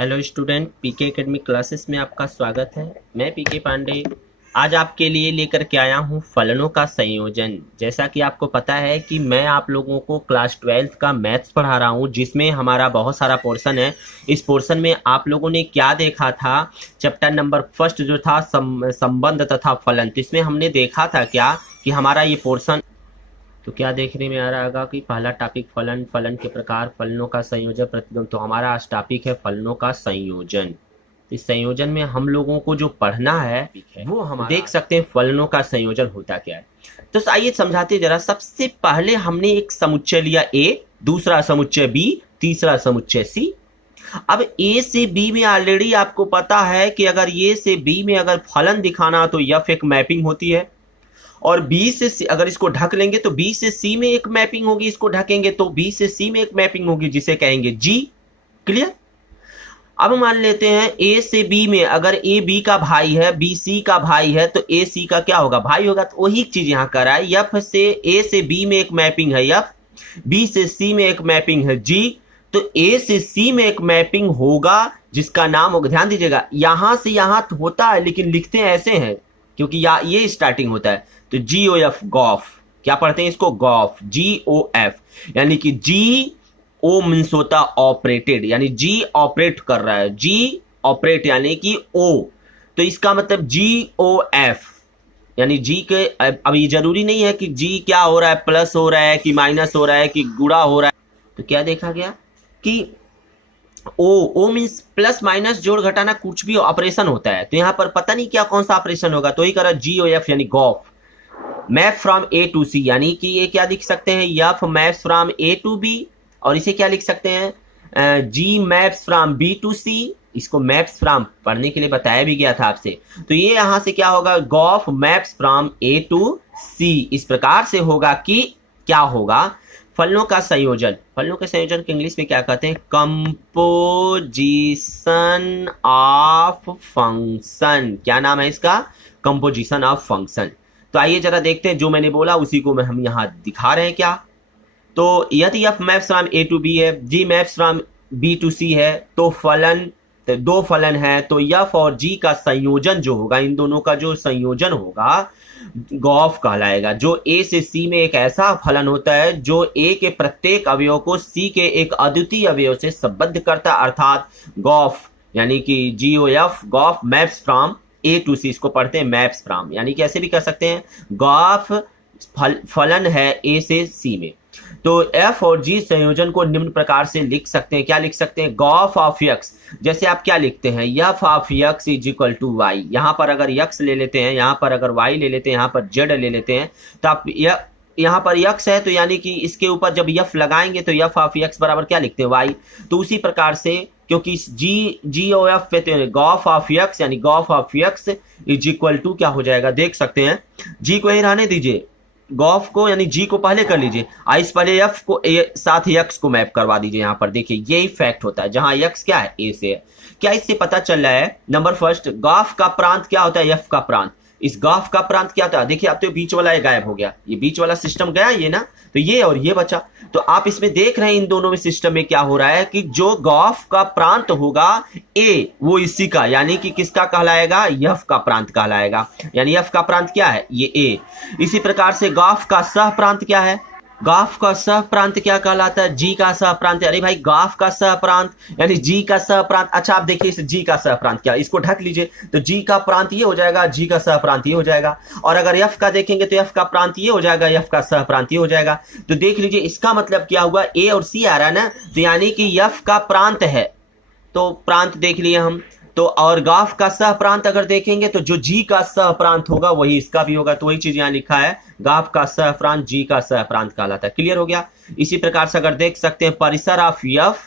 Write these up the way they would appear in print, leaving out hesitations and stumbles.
Hello student, पीके academic classes में आपका स्वागत है। मैं पीके पांडे आज आपके लिए लेकर के आया हूँ फलनों का संयोजन। जैसा कि आपको पता है कि मैं आप लोगों को क्लास 12th का मैथ्स पढ़ा रहा हूँ, जिसमें हमारा बहुत सारा पोर्शन है। इस पोर्शन में आप लोगों ने क्या देखा था? चैप्टर नंबर फर्स्ट जो था संबंध तथा फलन, तो इसमें हमने देखा था क्या कि हमारा ये पोर्शन, तो क्या देखने में आ रहा होगा कि पहला टॉपिक फलन, फलन के प्रकार, फलनों का संयोजन, प्रतिगम। तो हमारा आज टॉपिक है फलनों का संयोजन। इस संयोजन में हम लोगों को जो पढ़ना है वो हम देख सकते हैं फलनों का संयोजन होता क्या है। तो आइए समझाते जरा। सबसे पहले हमने एक समुच्चय लिया ए, दूसरा समुच्चय बी, तीसरा समुच्चय सी। अब ए से बी में ऑलरेडी आपको पता है कि अगर ए से बी में अगर फलन दिखाना तो एफ एक मैपिंग होती है, और बी से सी अगर इसको ढक लेंगे तो बी से सी में एक मैपिंग होगी, इसको ढकेंगे तो बी से सी में एक मैपिंग होगी, जिसे कहेंगे जी। क्लियर? अब मान लेते हैं ए से बी में अगर ए बी का भाई है, बी सी का भाई है, तो ए सी का क्या होगा? भाई होगा। तो वही चीज यहां करा है। एफ से ए से बी में एक मैपिंग है एफ, बी से सी में एक मैपिंग है जी, तो ए से सी में एक मैपिंग होगा जिसका नाम होगा, ध्यान दीजिएगा, यहां से यहां तो होता है लेकिन लिखते हैं ऐसे हैं क्योंकि ये स्टार्टिंग होता है। तो जी ओ एफ, गॉफ। क्या पढ़ते हैं इसको? गॉफ, जी ओ एफ। यानी कि जी ओ मीन्स होता ऑपरेटेड, यानी जी ऑपरेट कर रहा है, जी ऑपरेट यानी कि ओ, तो इसका मतलब जी ओ एफ, यानी जी के। अब ये जरूरी नहीं है कि जी क्या हो रहा है, प्लस हो रहा है कि माइनस हो रहा है कि गुणा हो रहा है। तो क्या देखा गया कि ओ मीन्स प्लस माइनस जोड़ घटाना, कुछ भी ऑपरेशन होता है। तो यहां पर पता नहीं क्या कौन सा ऑपरेशन होगा, तो ही करा जी ओ एफ यानी gof. Map from A to C, यानी कि ये क्या लिख सकते हैं? F maps from A to B, और इसे क्या लिख सकते हैं? G maps from B to C. इसको मैप्स फ्रॉम पढ़ने के लिए बताया भी गया था आपसे। तो ये यहां से क्या होगा? Gof maps from A to C. इस प्रकार से होगा कि क्या होगा? फलनों का संयोजन। फलनों के संयोजन को इंग्लिश में क्या कहते हैं? Composition of function. क्या नाम है इसका? Composition of function. तो आइए जरा देखते हैं, जो मैंने बोला उसी को हम यहां दिखा रहे हैं। क्या? तो यदि F maps from A to B है, G maps from B to C है, तो फलन, तो दो फलन है, तो एफ और जी का संयोजन जो होगा, इन दोनों का जो संयोजन होगा गॉफ कहलाएगा। जो ए से सी में एक ऐसा फलन होता है जो ए के प्रत्येक अवयव को सी के एक अद्वितीय अवयव से संबद्ध करता, अर्थात गॉफ, यानी कि G O F, gof maps from A to C. इसको पढ़ते हैं मैप्स फ्रॉम, यानी कि ऐसे भी कह सकते हैं गॉफ फलन है ए से सी में। तो एफ और जी संयोजन को निम्न प्रकार से लिख सकते हैं। क्या लिख सकते हैं? Gof of x. जैसे आप क्या लिखते हैं? F of x is equal to Y. यहां पर अगर यक्स ले लेते हैं, यहां पर अगर वाई ले लेते हैं, यहां पर जेड ले लेते हैं, तो आप यहाँ पर यक्स है तो यानी कि इसके ऊपर जब यफ लगाएंगे तो यफ ऑफ यक्स बराबर क्या लिखते हैं? वाई। तो उसी प्रकार से, क्योंकि जी ओ एफ पे तो गॉफ ऑफ यक्स यानी gof of x is equal to क्या हो जाएगा? देख सकते हैं, जी को यहीं रहने दीजिए, गॉफ को यानी जी को पहले कर लीजिए, इस पहले एफ को साथ यक्स को मैप करवा दीजिए। यहां पर देखिए यही फैक्ट होता है, जहां यक्स क्या है? ए से है। क्या इससे पता चल रहा है? नंबर फर्स्ट, गॉफ का प्रांत क्या होता है? एफ का प्रांत। इस गॉफ का प्रांत क्या होता है? देखिए अब तो बीच वाला ये गायब हो गया, ये बीच वाला सिस्टम गया ये ना, तो ये और ये बचा। तो आप इसमें देख रहे हैं इन दोनों में सिस्टम में क्या हो रहा है कि जो गॉफ का प्रांत होगा ए, वो इसी का यानी कि किसका कहलाएगा? एफ का प्रांत कहलाएगा। यानी एफ का प्रांत क्या है? ये ए। इसी प्रकार से गॉफ का सह प्रांत क्या है? गॉफ का सह प्रांत क्या कहलाता है? जी का सह प्रांत। अरे भाई, गॉफ का सह प्रांत यानी जी का सह प्रांत। अच्छा आप देखिए इस जी का सह प्रांत क्या, इसको ढक लीजिए तो जी का प्रांत ये हो जाएगा, जी का सह प्रांत ये हो जाएगा। और अगर एफ का देखेंगे तो एफ का प्रांत ये हो जाएगा, एफ का सह प्रांत ये हो जाएगा। तो देख लीजिए इसका मतलब क्या हुआ? ए और सी आ रहा है ना, तो यानी कि एफ का प्रांत है, तो प्रांत देख लिए हम। तो और गॉफ का सह प्रांत अगर देखेंगे तो जो जी का सह प्रांत होगा वही इसका भी होगा। तो वही चीज यहां लिखा है, गॉफ का सह प्रांत जी का सह प्रांत कहलाता है। क्लियर हो गया? इसी प्रकार से अगर देख सकते हैं परिसर ऑफ एफ,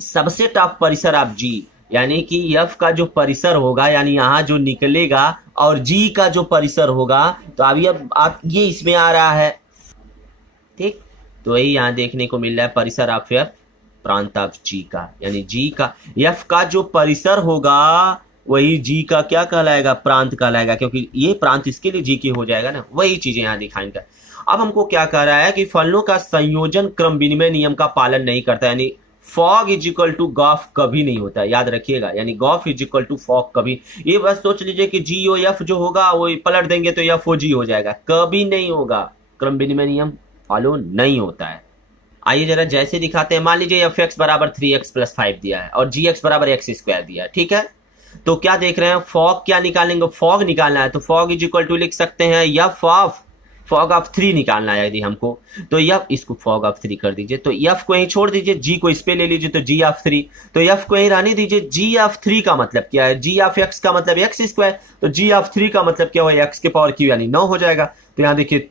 सबसेट ऑफ परिसर ऑफ जी, यानी कि एफ का जो परिसर होगा यानी यहां जो निकलेगा, और जी का जो परिसर होगा, तो अभी अब आप ये इसमें आ रहा है, ठीक। तो वही यहां देखने को मिल रहा है परिसर ऑफ एफ, प्रांत ऑफ जी का, यानी जी का एफ का जो परिसर होगा वही जी का क्या कहलाएगा? प्रांत कहलाएगा, क्योंकि ये प्रांत इसके लिए जी की हो जाएगा ना। वही चीजें यहां दिखाएंगे। अब हमको क्या कह रहा है कि फलनों का संयोजन क्रम विनिमय नियम का पालन नहीं करता, यानी fog is equal to gof कभी नहीं होता है, याद रखिएगा, यानी gof is equal to fog कभी, ये बस सोच लीजिए कि जी ओ एफ जो होगा वो पलट देंगे तो एफ ओ जी हो जाएगा, कभी नहीं होगा, क्रम विनिमय नियम फॉलो नहीं होता है। आइए जरा जैसे दिखाते हैं, मान लीजिए एफ एक्स बराबर 3x प्लस 5 दिया है और जी एक्स बराबर एक्स स्क्वायर दिया है, ठीक है। तो क्या देख रहे हैं, फॉग क्या निकालेंगे, फॉग निकालना है, तो फॉग इज इक्वल टू लिख सकते हैं एफ ऑफ फॉग ऑफ 3 निकालना है यदि हमको, तो एफ इसको फॉग ऑफ 3 कर दीजिए, तो एफ को यहीं छोड़ दीजिए, जी को इस पे ले लीजिए तो जी ऑफ 3, तो एफ को यहीं रहने दीजिए। जी ऑफ 3 का मतलब क्या है, जी ऑफ एक्स का मतलब एक्स स्क्वायर, तो जी ऑफ 3 का मतलब क्या हुआ, एक्स के पावर क्यू यानी 9 हो जाएगा, तो यहाँ देखिए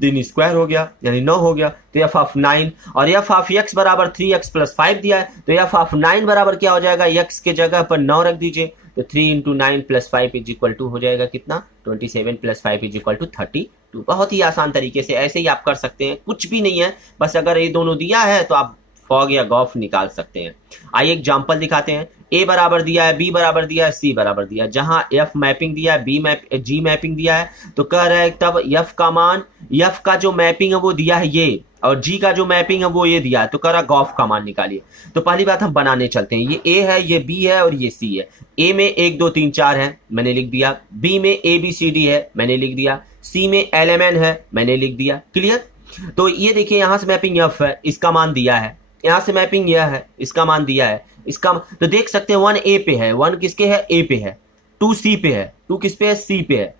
3 स्क्वायर हो गया यानी 9 हो गया, तो एफ ऑफ 9, और एफ ऑफ एक्स बराबर 3x प्लस 5 दिया है, तो एफ ऑफ 9 बराबर क्या हो जाएगा, एक्स के जगह पर 9 रख दीजिए, तो 3 into 9 plus 5 is equal to हो जाएगा कितना, 27 प्लस 5 इज इक्वल टू 32। बहुत ही आसान तरीके से ऐसे ही आप कर सकते हैं, कुछ भी नहीं है, बस अगर ये दोनों दिया है तो आप फॉग या गॉफ निकाल सकते हैं। आइए एग्जांपल दिखाते हैं, ए बराबर दिया है, बी बराबर दिया है, सी बराबर दिया है, जहां एफ मैपिंग दिया है, जी मैपिंग दिया है, तो कह रहा है तब एफ का मान, एफ का जो मैपिंग है वो दिया है ये, और जी का जो मैपिंग है वो ये दिया है, तो कह रहा गॉफ का मान निकालिए। तो पहली बात हम बनाने चलते हैं, ये ए है, ये बी है और ये सी है। ए में 1 2 3 4 है, मैंने लिख दिया, बी में ए बी सी डी है, मैंने लिख दिया, सी में एल एम एन है, मैंने लिख दिया, क्लियर। तो ये देखिए यहां से मैपिंग एफ है, इसका मान दिया है, यहां से मैपिंग यह है, इसका मान दिया है, इसका तो देख सकते हैं 1 ए पे है, 1 किसके है, ए पे है, 2 सी पे है, 2 किस पे है, सी पे है,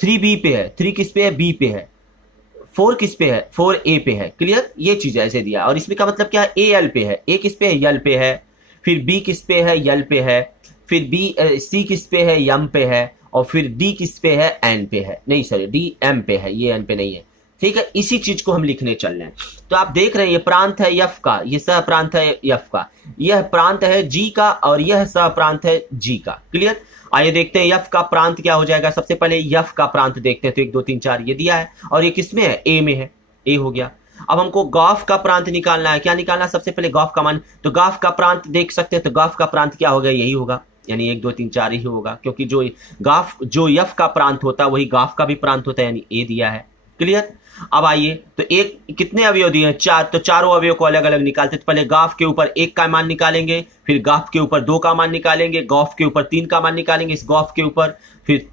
3 बी पे है, 3 किस पे है, बी पे है, 4 किस पे है, 4 ए पे है, क्लियर। ये चीज ऐसे दिया, और इसमें का मतलब क्या है, ए एल पे है, ए किस पे है, यल पे है, फिर बी किस पे है, यल पे है, फिर बी सी किस पे है, यम पे है, और फिर डी किस पे है, एन पे है, नहीं सॉरी डी एम पे है, ये एन पे नहीं है, ठीक है। इसी चीज को हम लिखने चल रहे हैं। तो आप देख रहे हैं ये प्रांत है यफ का, ये सह प्रांत है यफ का, यह प्रांत है जी का, और यह सह प्रांत है जी का, क्लियर। आइए देखते हैं यफ का प्रांत क्या हो जाएगा। सबसे पहले यफ का प्रांत देखते हैं, तो 1 2 3 4 ये दिया है, और ये किसमें है, ए में है, ए हो गया। अब हमको गॉफ का प्रांत निकालना है, क्या निकालना है, सबसे पहले गॉफ का मान, तो गॉफ का प्रांत देख सकते हैं, तो गॉफ का प्रांत क्या होगा, यही होगा, यानी 1 2 3 4 ही होगा, क्योंकि जो यफ का प्रांत होता है वही गॉफ का भी प्रांत होता है, यानी ए दिया है, क्लियर। अब आइए, तो एक कितने अवयव दिए हैं, 4, तो चारों अवयव को अलग अलग निकालते, तो पहले गाफ के ऊपर 1 का मान निकालेंगे, फिर गाफ के ऊपर 2 का मान निकालेंगे, गॉफ के ऊपर 3 का मान निकालेंगे, इस गॉफ के ऊपर फिर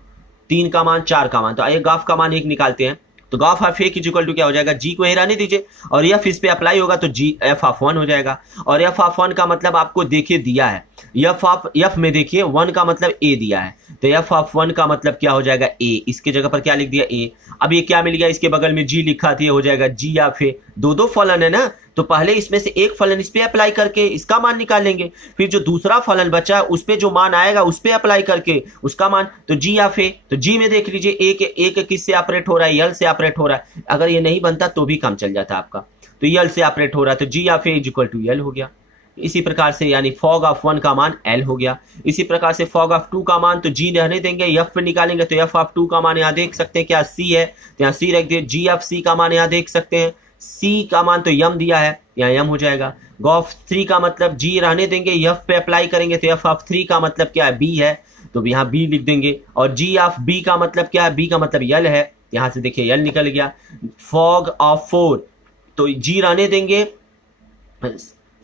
3 का मान, 4 का मान। तो आइए गाफ का मान 1 निकालते हैं, तो gof of A is equal to क्या हो जाएगा, जी को रहने दीजिए, और एफ इस पे अप्लाई होगा तो जी एफ ऑफ 1 हो जाएगा, और एफ ऑफ 1 का मतलब आपको देखिए दिया है, एफ में देखिए 1 का मतलब ए दिया है, तो एफ ऑफ 1 का मतलब क्या हो जाएगा, ए, इसके जगह पर क्या लिख दिया, ए। अब ये क्या मिल गया, इसके बगल में जी लिखा था, ये हो जाएगा जी ऑफ ए, दो फलन है ना, तो पहले इसमें से एक फलन इस पे अप्लाई करके इसका मान निकालेंगे, फिर जो दूसरा फलन बचा उस पे जो मान आएगा उस पे अप्लाई करके उसका मान, तो जी ऑफ ए, तो जी में देख लीजिए एक किससे ऑपरेट हो रहा है, यल से ऑपरेट हो रहा है, अगर ये नहीं बनता तो भी काम चल जाता आपका, तो यल से ऑपरेट हो रहा है, तो G of A is equal to y हो गया। इसी प्रकार से यानी फॉग ऑफ 1 का मान एल हो गया। इसी प्रकार से फॉग ऑफ 2 का मान तो जी रहने देंगे, एफ पे निकालेंगे, तो एफ ऑफ 2 का मान यहाँ देख सकते हैं क्या सी है, तो यहाँ सी रख दिए, जी ऑफ सी का मान यहाँ देख सकते हैं, सी का मान तो यम दिया है, यहाँ यम हो जाएगा। गॉफ 3 का मतलब जी रहने देंगे, एफ पे अप्लाई करेंगे, तो एफ ऑफ 3 का मतलब क्या है, बी है, तो यहाँ बी लिख देंगे, और जी ऑफ बी का मतलब क्या है, बी का मतलब यल है, यहाँ से देखिए यल निकल गया। फॉग ऑफ 4 तो जी रहने देंगे,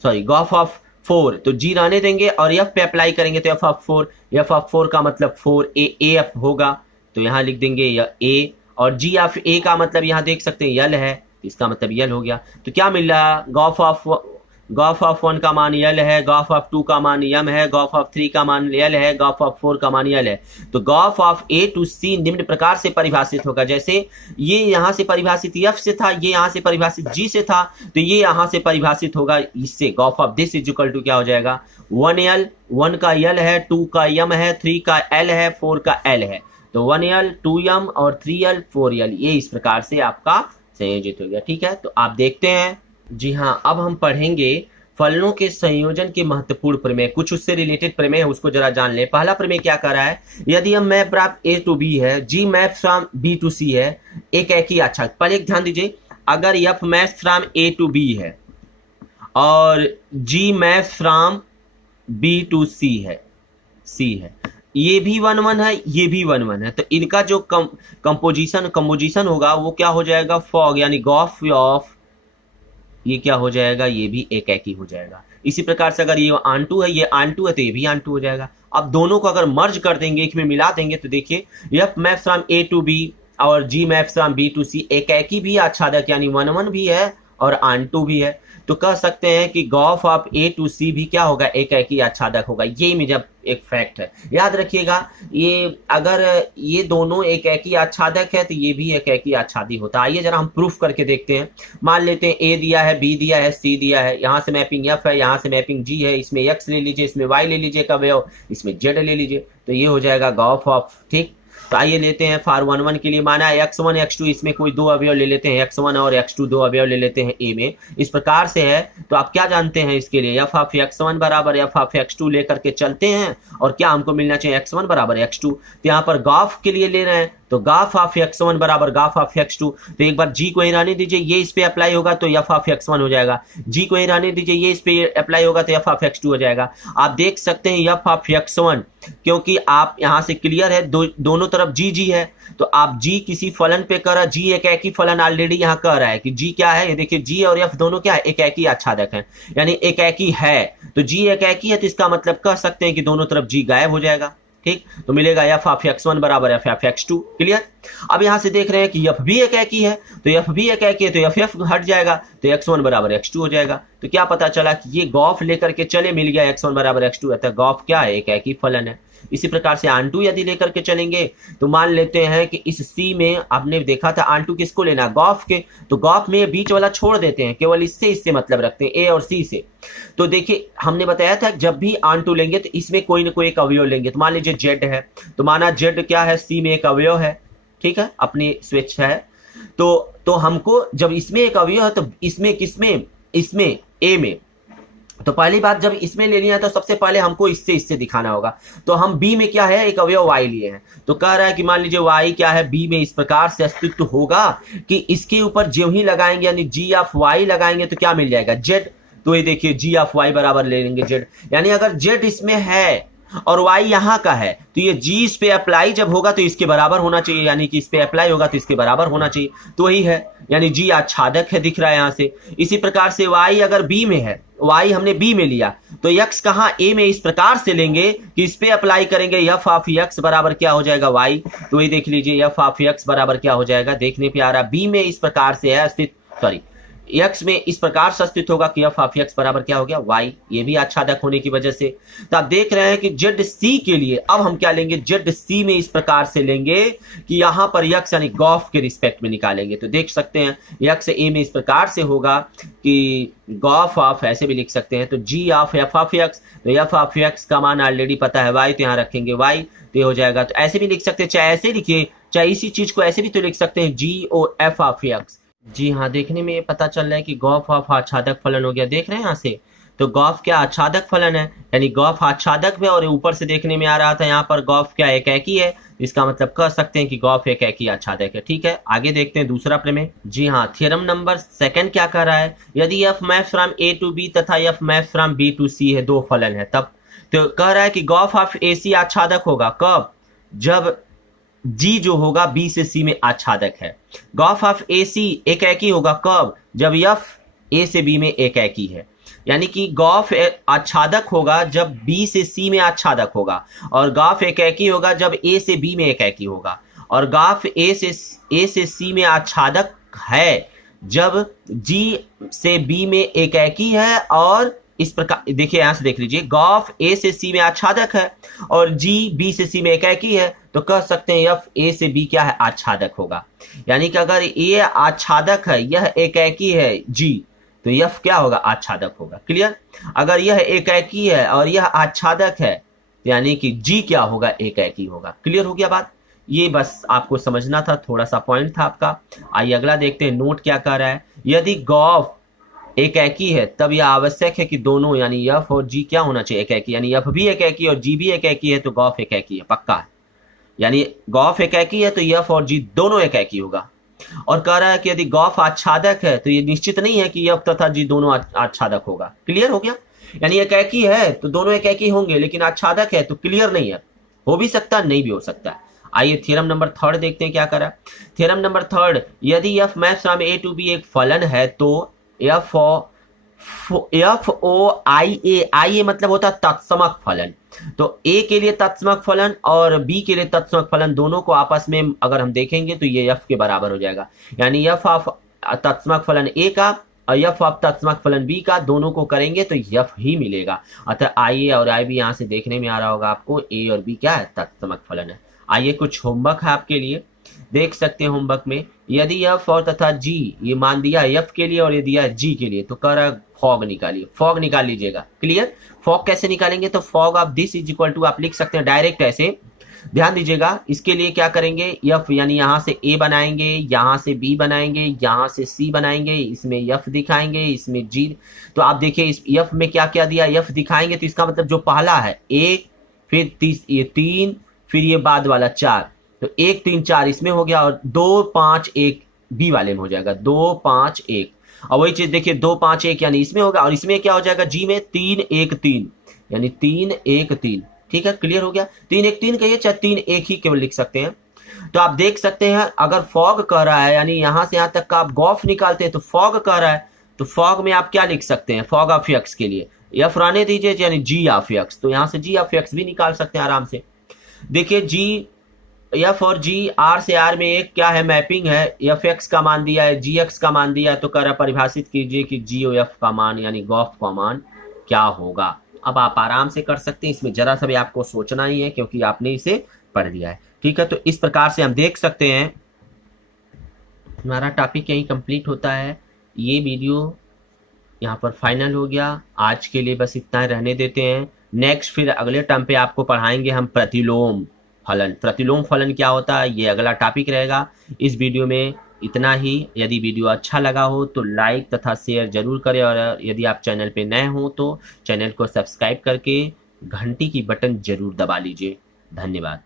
सॉरी गॉफ ऑफ 4 तो जी रहने देंगे, और एफ पे अप्लाई करेंगे तो एफ ऑफ 4 का मतलब 4 ए एफ होगा, तो यहाँ लिख देंगे ए, और जी ऑफ ए का मतलब यहाँ देख सकते हैं यल है, इसका मतलब यल हो गया। तो क्या मिल रहा, गॉफ ऑफ 1 का मान यल है, गॉफ ऑफ 2 का मान यम है, गॉफ ऑफ 3 का मान यल है, गॉफ ऑफ 4 का मान यल है। तो गॉफ ऑफ ए टू सी निम्न प्रकार से परिभाषित होगा, जैसे ये यहाँ से परिभाषित एफ से था, ये यहाँ से परिभाषित जी से था, तो ये यहाँ से परिभाषित होगा इससे। Gof of this is equal to क्या हो जाएगा, 1 यल, 1 का यल है, 2 का यम है, 3 का एल है, 4 का एल है, तो 1 यल 2 यम और 3 यल 4 यल, ये इस प्रकार से आपका संयोजित हो गया, ठीक है। तो आप देखते हैं, जी हाँ, अब हम पढ़ेंगे फलनों के संयोजन के महत्वपूर्ण प्रमेय, कुछ उससे रिलेटेड प्रमेय है, उसको जरा जान ले। पहला प्रमेय क्या कर रहा है, यदि हम मैप प्राप्त ए टू बी है, G map from B to C है, एक ही, अच्छा पहले एक ध्यान दीजिए, अगर F map from A to B है और G map from B to C है, ये भी 1 1 है, ये भी 1 1 है, तो इनका जो कंपोजिशन होगा वो क्या हो जाएगा, फॉग यानी गॉफ ऑफ, ये क्या हो जाएगा, ये भी एक ही हो जाएगा। इसी प्रकार से अगर ये आंटू है, ये आंटू है, तो ये भी आंटू हो जाएगा। अब दोनों को अगर मर्ज कर देंगे, एक में मिला देंगे, तो देखिए F maps from A to B और G maps from B to C, एक ही भी आच्छादक यानी 1 1 भी है और आंटू भी है। तो कह सकते हैं कि गॉफ ऑफ ए टू सी भी क्या होगा, एक ही आच्छादक होगा। ये मेरा एक फैक्ट है, याद रखिएगा। ये अगर ये दोनों एक ही आच्छादक है तो ये भी एक ही आच्छादी होता है। आइए जरा हम प्रूफ करके देखते हैं। मान लेते हैं ए दिया है, बी दिया है, सी दिया है, यहाँ से मैपिंग एफ है, यहाँ से मैपिंग जी है, इसमें एक्स ले लीजिए, इसमें वाई ले लीजिए का अवयव, इसमें जेड ले लीजिए, तो ये हो जाएगा गॉफ ऑफ। ठीक, तो आइए लेते हैं फॉर 1 1 के लिए माना है x1 x2, इसमें कोई दो अवयव ले लेते हैं, x1 और x2 दो अवयव ले लेते हैं ए में, इस प्रकार से है। तो आप क्या जानते हैं इसके लिए, एफ ऑफ x1 बराबर एफ ऑफ x2 लेकर के चलते हैं और क्या हमको मिलना चाहिए, x1 बराबर x2। तो यहाँ पर गॉफ के लिए ले रहे हैं तो गाफ ऑफ x1 बराबर गाफ ऑफ x2। तो एक बार g को ही रहने दीजिए, ये इस पे अप्लाई होगा तो f ऑफ x1 हो जाएगा, g को ही रहने दीजिए, ये इस पे अप्लाई होगा तो f ऑफ x2 हो जाएगा। आप देख सकते हैं f ऑफ x1, क्योंकि आप यहां से क्लियर है दोनों तरफ g है, तो आप g किसी फलन पे कर रहा, g एक ही फलन ऑलरेडी यहाँ कह रहा है कि g क्या है, ये देखिए g और f दोनों क्या है, एक ही आच्छादक है, यानी एक ही है। तो g एक ही है तो इसका मतलब कह सकते हैं कि दोनों तरफ g गायब हो जाएगा। ठीक, तो मिलेगा एफ ऑफ x1 बराबर एफ ऑफ x2। क्लियर। अब यहां से देख रहे हैं कि एफ भी एक ही है, तो एफ भी एक ही है तो एफ हट जाएगा तो x1 बराबर x2 हो जाएगा। तो क्या पता चला कि ये गॉफ लेकर के चले, मिल गया x1 बराबर x2, अतः गॉफ क्या है, एक ही फलन है। इसी प्रकार से आंटू यदि लेकर के चलेंगे तो मान लेते हैं कि इस सी में आपने देखा था आंटू किसको लेना, गॉफ के, तो गॉफ में बीच वाला छोड़ देते हैं, केवल इससे मतलब रखते हैं, ए और सी से। तो देखिए हमने बताया था जब भी आंटू लेंगे तो इसमें कोई ना कोई एक अवयव लेंगे। तो मान लीजिए जेड है, तो माना जेड क्या है, सी में एक अवयव है, ठीक है, अपनी स्विच है। तो हमको जब इसमें एक अवयव है तो इसमें किसमें, इसमें ए में, तो पहली बात जब इसमें लेनी है तो सबसे पहले हमको इससे दिखाना होगा। तो हम बी में क्या है, एक अवयव वाई लिए हैं, तो कह रहा है कि मान लीजिए वाई क्या है, बी में इस प्रकार से अस्तित्व होगा कि इसके ऊपर जो ही लगाएंगे यानी जी ऑफ वाई लगाएंगे तो क्या मिल जाएगा, जेड। तो ये देखिए जी ऑफ वाई बराबर ले लेंगे जेड, यानी अगर जेड इसमें है और y यहाँ का है तो ये g इस पे अप्लाई जब होगा तो इसके बराबर होना चाहिए, यानी कि इस पे अप्लाई होगा तो इसके बराबर होना चाहिए, तो वही है, यानी g आच्छादक है, दिख रहा है यहाँ से। इसी प्रकार से y अगर b में है, y हमने b में लिया तो x कहाँ a में, इस प्रकार से लेंगे कि इस पे अप्लाई करेंगे, f ऑफ x बराबर क्या हो जाएगा y। तो वही देख लीजिए f ऑफ x बराबर क्या हो जाएगा, देखने पे आ रहा b में इस प्रकार से है अस्तित्व, सॉरी x में इस प्रकार से अस्तित्व होगा कि f ऑफ x बराबर क्या हो गया y, ये भी आच्छादक होने की वजह से। तो आप देख रहे हैं कि ZC के लिए अब हम क्या लेंगे, ZC में इस प्रकार से लेंगे कि यहां पर x यानी गॉफ के रिस्पेक्ट में निकालेंगे। तो देख सकते हैं x a में इस प्रकार से होगा कि गॉफ ऑफ, ऐसे भी लिख सकते हैं, तो g of f of x, तो f ऑफ x का मान ऑलरेडी पता है y, तो यहाँ रखेंगे y, तो हो जाएगा। तो ऐसे भी लिख सकते हैं, चाहे ऐसे लिखिए चाहे इसी चीज को ऐसे भी तो लिख सकते हैं, g o f of x। जी हाँ, देखने में ये पता चल रहा है कि गॉफ ऑफ आच्छादक फलन हो गया, देख रहे हैं यहाँ से। तो गॉफ क्या आच्छादक फलन है, यानी गॉफ आच्छादक है, और ऊपर से देखने में आ रहा था यहाँ पर गॉफ क्या एक ही है, इसका मतलब कह सकते हैं कि गॉफ एक ही आच्छादक है। ठीक है, आगे देखते हैं दूसरा प्रमेय। जी हाँ, थ्योरम नंबर 2 क्या कर रहा है, यदि f maps from a to b तथा f maps from b to c है, दो फलन है, तब तो कह रहा है कि गॉफ ऑफ ac आच्छादक होगा कब, जब जी जो होगा बी से सी में आच्छादक है। गॉफ ऑफ ए सी एक ही होगा कब, जब एफ ए से बी में एक ही है, यानी कि गॉफ आच्छादक होगा जब बी से सी में आच्छादक होगा, और गॉफ एक ही होगा जब ए से बी में एक ही होगा, और गॉफ ए से सी में आच्छादक है जब जी से बी में एक ही है। और इस प्रकार देखिए, यहां से देख लीजिए, गॉफ ए से सी में आच्छादक है और जी बी से सी में एक ही है, तो कह सकते हैं एफ ए से बी क्या है, आच्छादक होगा। यानी कि अगर ये आच्छादक है, यह एक ही है जी, तो एफ क्या होगा, आच्छादक होगा। क्लियर। अगर यह एक ही है और यह आच्छादक है, यानी कि जी क्या होगा, एक ही होगा। क्लियर हो गया बात, ये बस आपको समझना था, थोड़ा सा पॉइंट था आपका। आइए अगला देखते हैं, नोट क्या कर रहा है। यदि गॉफ एक ही है तब यह आवश्यक है कि दोनों यानी एफ और जी क्या होना चाहिए, एक ही, यानी एफ भी एक ही और जी भी एक ही है, तो गॉफ एक ही है, पक्का है। यानी गॉफ एक ही है तो एफ और जी दोनों एक ही होगा। और कह रहा है कि यदि गॉफ आच्छादक है तो ये निश्चित नहीं है कि एफ तथा जी दोनों आच्छादक होगा। क्लियर हो गया, यानी एक ही है तो दोनों एक ही होंगे, लेकिन आच्छादक है तो क्लियर नहीं है, हो भी सकता नहीं भी हो सकता है। आइए थ्योरम नंबर 3 देखते हैं क्या करा। थ्योरम नंबर 3, यदि F maps from A to B एक फलन है तो एफ FOIA, IA मतलब होता है तत्समक फलन। तो A के लिए तत्समक फलन और B के लिए तत्समक फलन दोनों को आपस में अगर हम देखेंगे तो ये F के बराबर हो जाएगा। यानी F ऑफ तत्समक फलन A का और F ऑफ तत्समक फलन B का दोनों को करेंगे तो F ही मिलेगा। अतः IA और IB यहाँ से देखने में आ रहा होगा आपको, A और B क्या है, तत्समक फलन है। आइए कुछ होमवर्क है आपके लिए, देख सकते हैं होमवर्क में। यदि F और तथा G ये मान दिया F के लिए और ये दिया G के लिए, तो कह रहा है फॉग निकालिए, फॉग निकाल लीजिएगा। क्लियर? फॉग कैसे निकालेंगे, तो fog of this is equal to आप लिख सकते हैं डायरेक्ट ऐसे। ध्यान दीजिएगा, इसके लिए क्या करेंगे, F यानी यहाँ से A बनाएंगे, यहाँ से B बनाएंगे, यहाँ से C बनाएंगे, इसमें F दिखाएंगे, इसमें G। तो आप देखिए इस F में क्या क्या दिया, F दिखाएंगे तो इसका मतलब जो पहला है 1, फिर ये 3, फिर ये बाद वाला 4, तो 1 3 4 इसमें हो गया और 2 5 1 बी वाले में हो जाएगा, 2 5 1। और वही चीज देखिए 2 5 1 यानी इसमें होगा और इसमें क्या हो जाएगा, जी में 3 1 3 यानी 3 1 3। ठीक है, क्लियर हो गया। 3 1 3 कहिए चाहे 3 1 ही केवल लिख सकते हैं। तो आप देख सकते हैं अगर फॉग कह रहा है यानी यहां से यहां तक का आप गॉफ निकालते हैं तो फॉग कह रहा है, तो फॉग में आप क्या लिख सकते हैं, फॉग ऑफ एक्स के लिए एफ रहने दीजिए यानी जी ऑफ एक्स, तो यहां से जी ऑफ एक्स भी निकाल सकते हैं आराम से। देखिए जी एफ और जी आर से आर में एक क्या है, मैपिंग है। एफ एक्स का मान दिया है, जी एक्स का मान दिया है, तो कह रहा परिभाषित कीजिए कि जी ओ एफ का मान यानी गॉफ का मान क्या होगा। अब आप आराम से कर सकते हैं, इसमें जरा सा भी आपको सोचना ही है क्योंकि आपने इसे पढ़ लिया है। ठीक है, तो इस प्रकार से हम देख सकते हैं हमारा टॉपिक यहीं कंप्लीट होता है। ये वीडियो यहाँ पर फाइनल हो गया। आज के लिए बस इतना रहने देते हैं। नेक्स्ट फिर अगले टर्म पे आपको पढ़ाएंगे हम प्रतिलोम फलन। प्रतिलोम फलन क्या होता है ये अगला टॉपिक रहेगा। इस वीडियो में इतना ही। यदि वीडियो अच्छा लगा हो तो लाइक तथा शेयर जरूर करें और यदि आप चैनल पे नए हो तो चैनल को सब्सक्राइब करके घंटी की बटन जरूर दबा लीजिए। धन्यवाद।